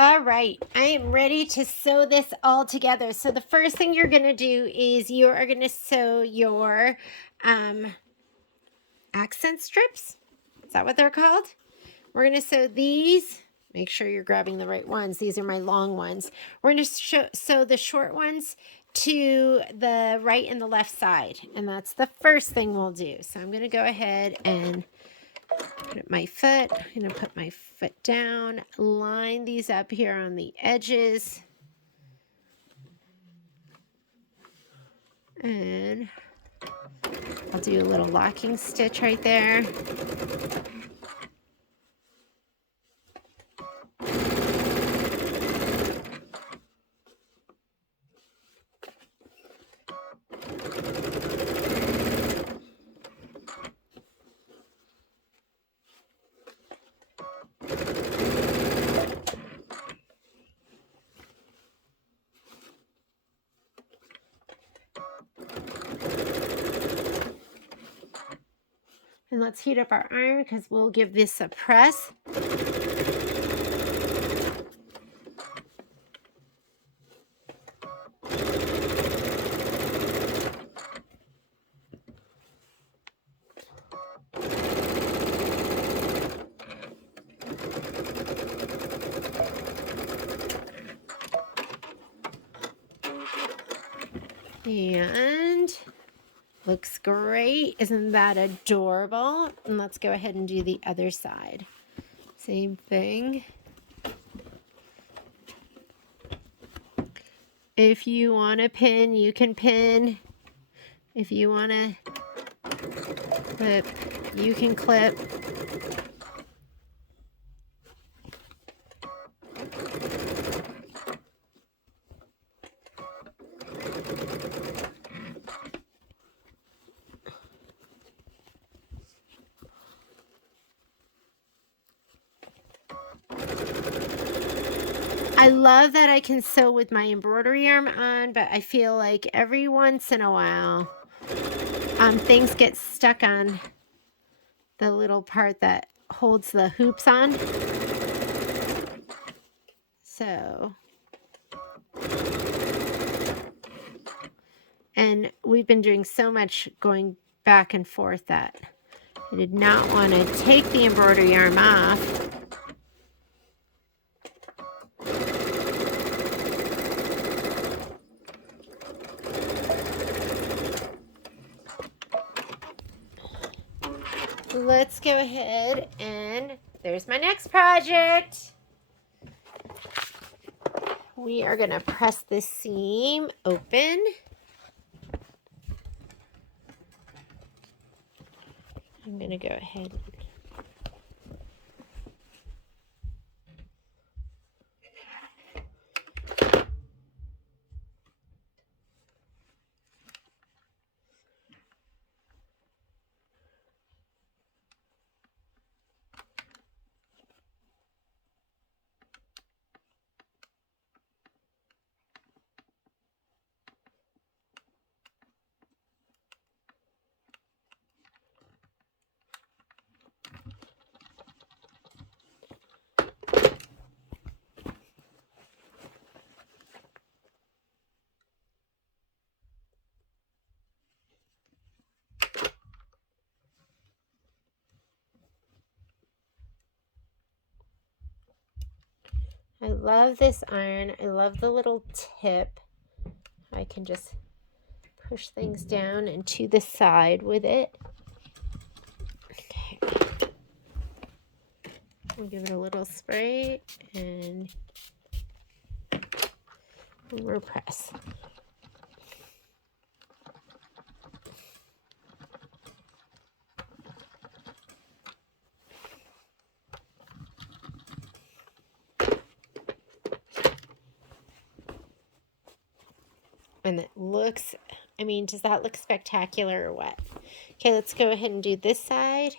All right, I am ready to sew this all together. So the first thing you're going to do is you are going to sew your accent strips. Is that what they're called? We're going to sew these. Make sure you're grabbing the right ones. These are my long ones. We're going to sew the short ones to the right and the left side. And that's the first thing we'll do. So I'm going to go ahead and put my foot. I'm going to put my foot down, line these up here on the edges. And I'll do a little locking stitch right there. And let's heat up our iron because we'll give this a press. And looks great. Isn't that adorable? And let's go ahead and do the other side. Same thing. If you want to pin, you can pin. If you want to clip, you can clip. I love that I can sew with my embroidery arm on, but I feel like every once in a while, things get stuck on the little part that holds the hoops on. So, and we've been doing so much going back and forth that I did not want to take the embroidery arm off. Let's go ahead and there's my next project. We are going to press this seam open. I'm going to go ahead and I love this iron. I love the little tip. I can just push things down and to the side with it. Okay. We'll give it a little spray and we'll press. And it looks, I mean, does that look spectacular or what? Okay, let's go ahead and do this side.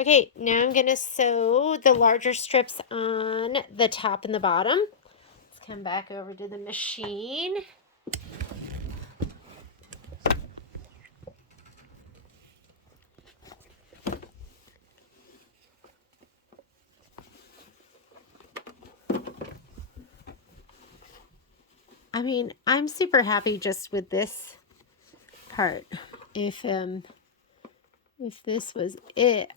Okay, now I'm going to sew the larger strips on the top and the bottom. Let's come back over to the machine. I mean, I'm super happy just with this part. If this was it.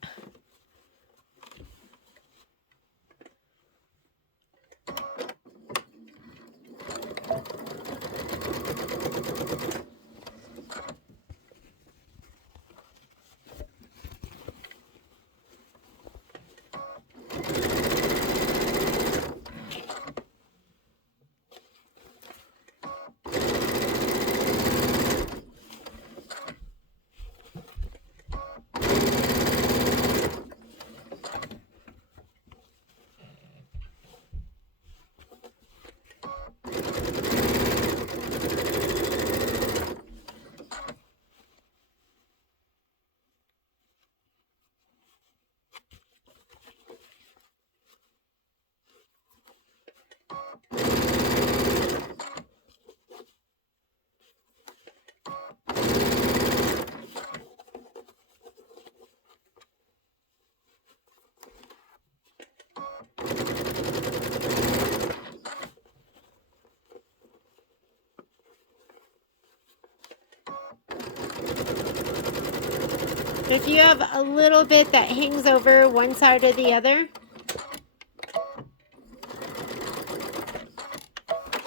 If you have a little bit that hangs over one side or the other,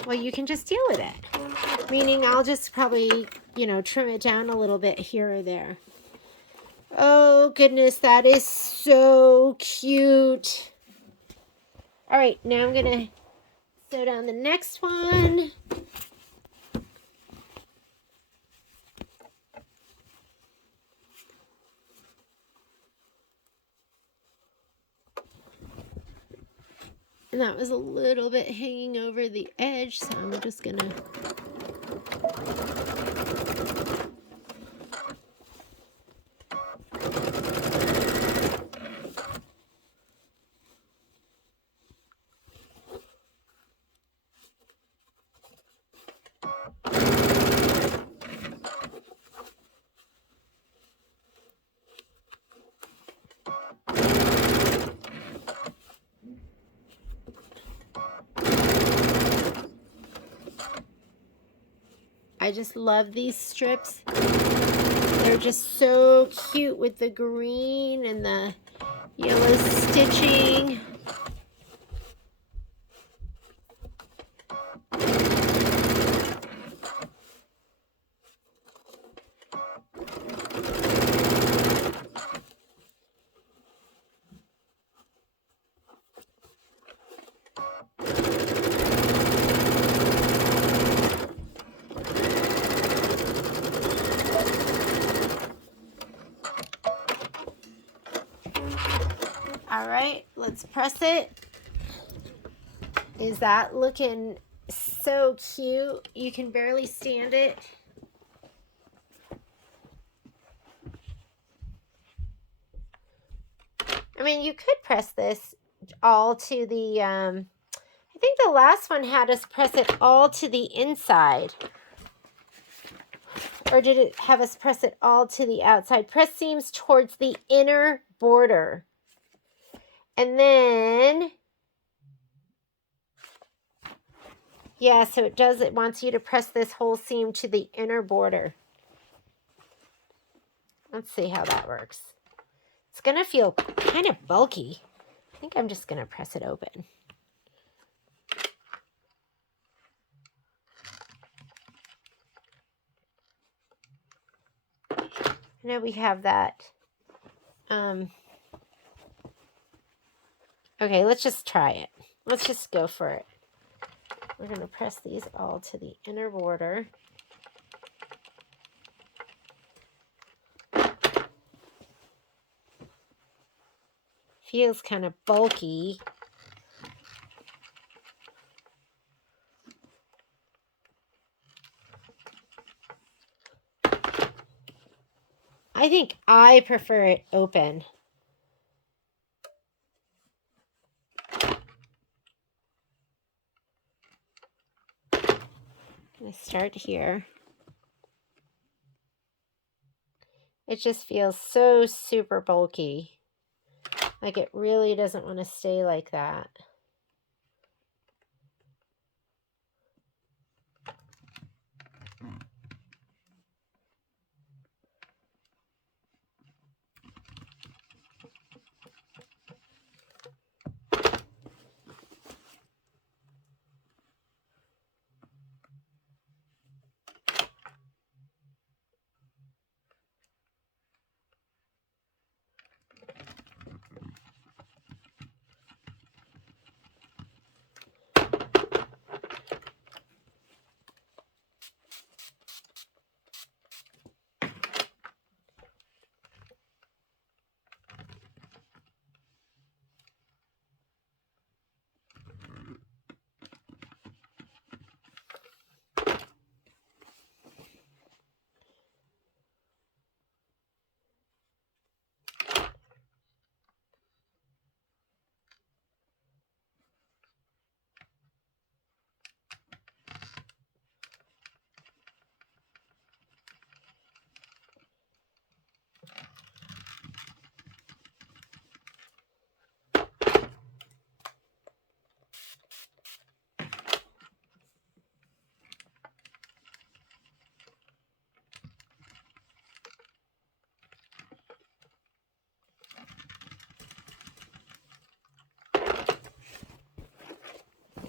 well, you can just deal with it. Meaning I'll just probably, trim it down a little bit here or there. Oh, goodness, that is so cute. All right, now I'm going to sew down the next one. And that was a little bit hanging over the edge, so I'm just going to... I just love these strips. They're just so cute with the green and the yellow stitching. All right, let's press it. Is that looking so cute? You can barely stand it. I mean, you could press this all to the, I think the last one had us press it all to the inside. Or did it have us press it all to the outside? Press seams towards the inner border. And then, yeah, so it wants you to press this whole seam to the inner border. Let's see how that works. It's going to feel kind of bulky. I think I'm just going to press it open. I know we have that. Okay, let's just try it. Let's just go for it. We're going to press these all to the inner border. Feels kind of bulky. I think I prefer it open. I'm going to start here. It just feels so super bulky. Like it really doesn't want to stay like that.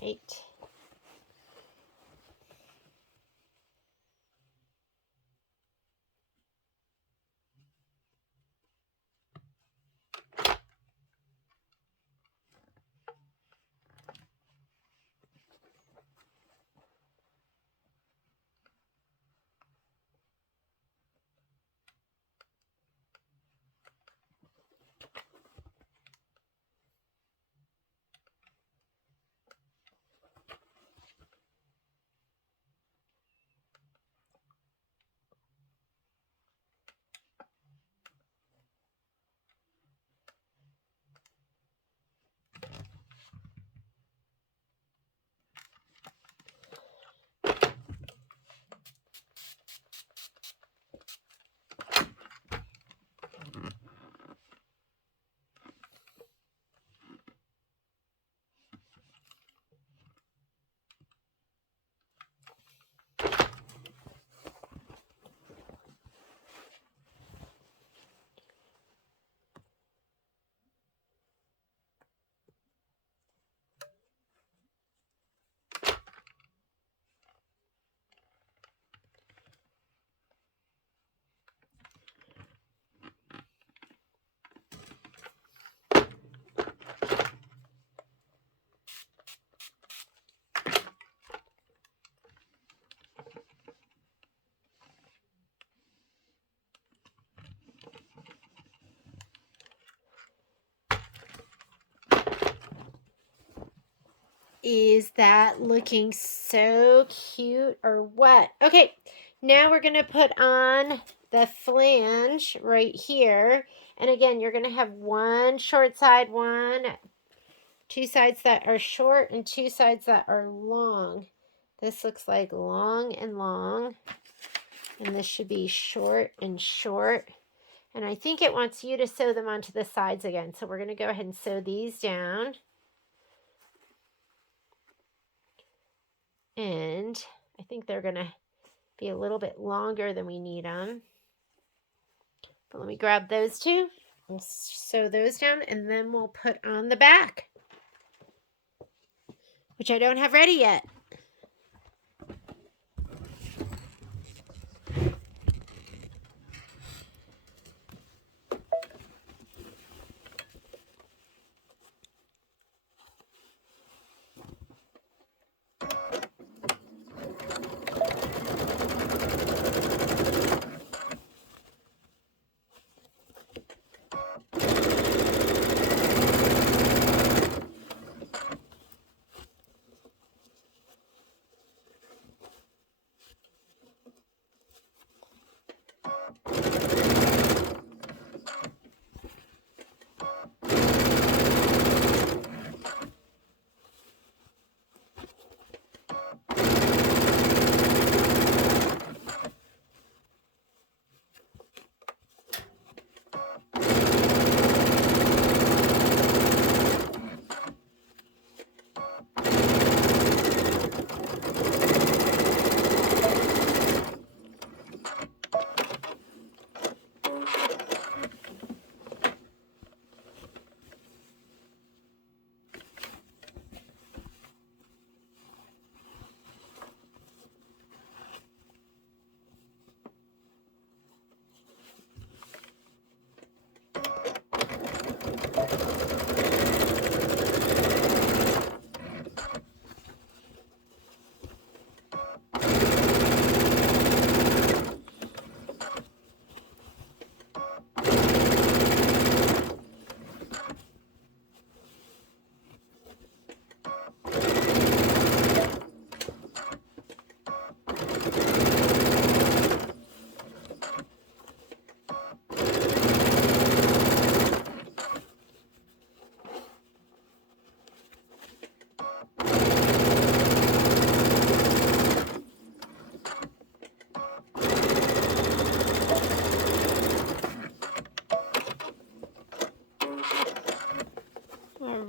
Right. Is that looking so cute or what? Okay, now we're going to put on the flange right here. And again, you're going to have one short side, two sides that are short and two sides that are long. This looks like long and long. And this should be short and short. And I think it wants you to sew them onto the sides again. So we're going to go ahead and sew these down. And I think they're going to be a little bit longer than we need them. But let me grab those two and sew those down, and then we'll put on the back, which I don't have ready yet.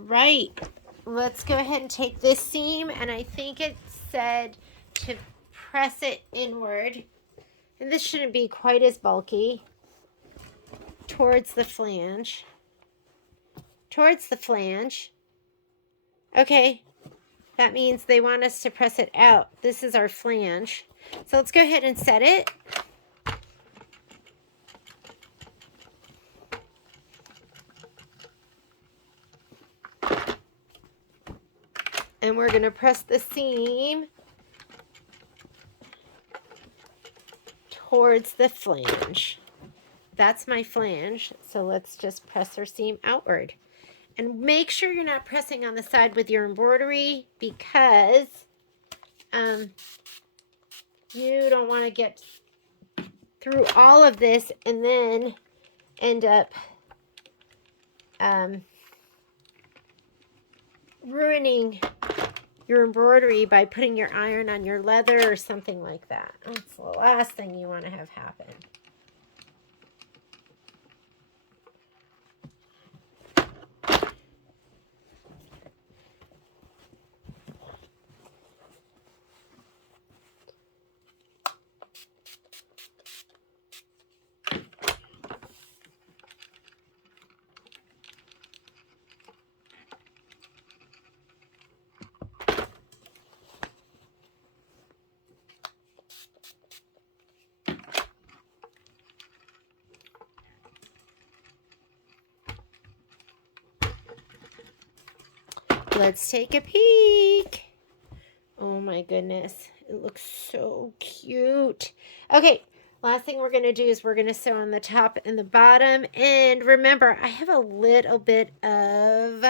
right. Let's go ahead and take this seam, and I think it said to press it inward. And this shouldn't be quite as bulky. Towards the flange. Towards the flange. Okay. That means they want us to press it out. This is our flange. So let's go ahead and set it. And we're going to press the seam towards the flange. That's my flange. So let's just press our seam outward. And make sure you're not pressing on the side with your embroidery, because you don't want to get through all of this and then end up ruining your embroidery by putting your iron on your leather or something like that. That's the last thing you want to have happen. Let's take a peek. Oh my goodness. It looks so cute. Okay, last thing we're going to do is we're going to sew on the top and the bottom. And remember, I have a little bit of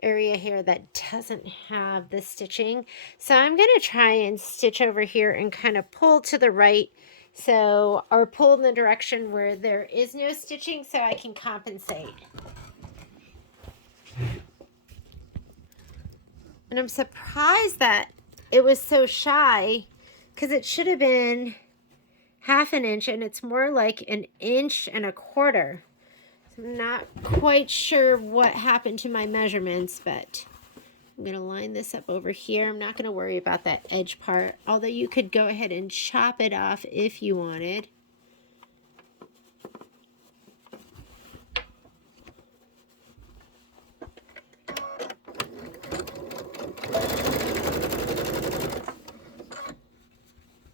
area here that doesn't have the stitching. So I'm going to try and stitch over here and kind of pull to the right. So, or pull in the direction where there is no stitching so I can compensate. And I'm surprised that it was so shy, because it should have been 1/2 inch, and it's more like 1.25 inches. So I'm not quite sure what happened to my measurements, but I'm going to line this up over here. I'm not going to worry about that edge part, although you could go ahead and chop it off if you wanted.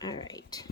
All right.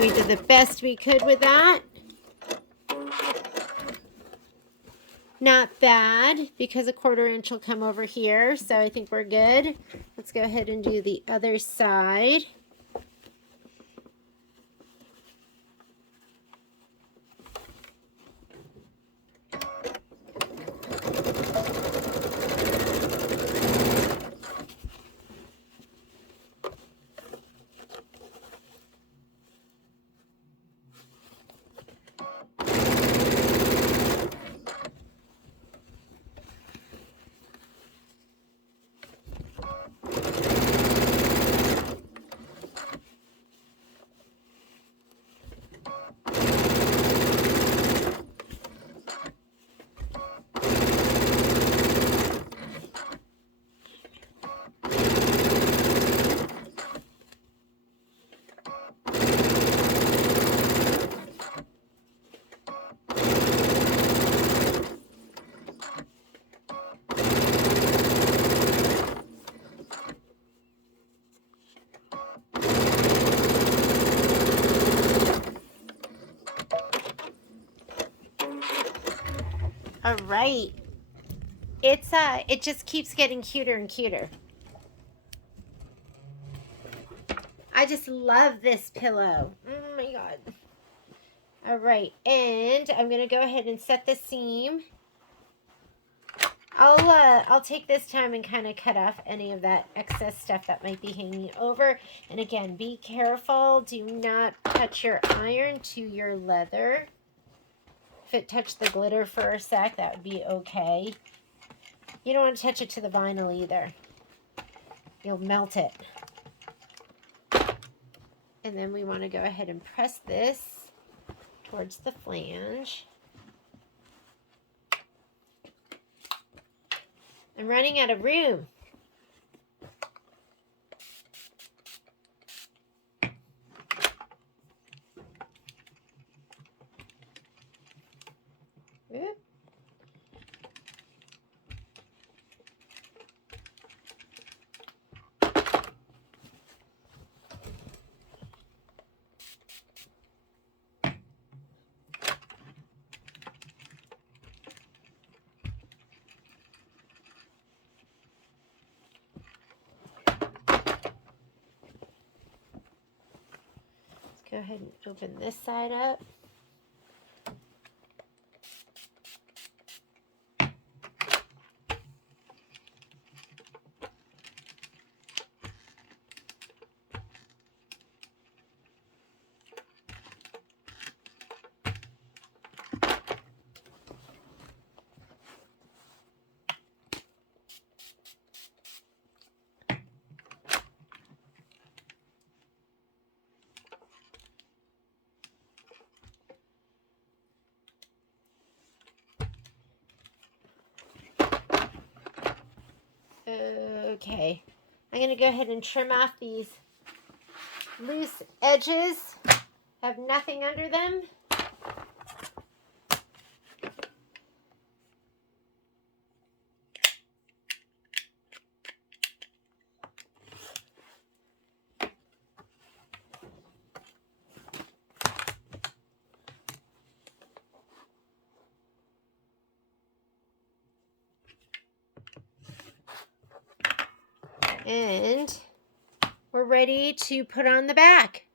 We did the best we could with that. Not bad, because 1/4 inch will come over here, so I think we're good. Let's go ahead and do the other side. All right. It just keeps getting cuter and cuter. I just love this pillow. Oh my God. All right, and I'm gonna go ahead and set the seam. I'll take this time and kind of cut off any of that excess stuff that might be hanging over. And again, be careful. Do not touch your iron to your leather. If it touched the glitter for a sec, that would be okay. You don't want to touch it to the vinyl either. You'll melt it. And then we want to go ahead and press this towards the flange. I'm running out of room. Oop. Go ahead and open this side up. Okay, I'm going to go ahead and trim off these loose edges. Have nothing under them. And we're ready to put on the back.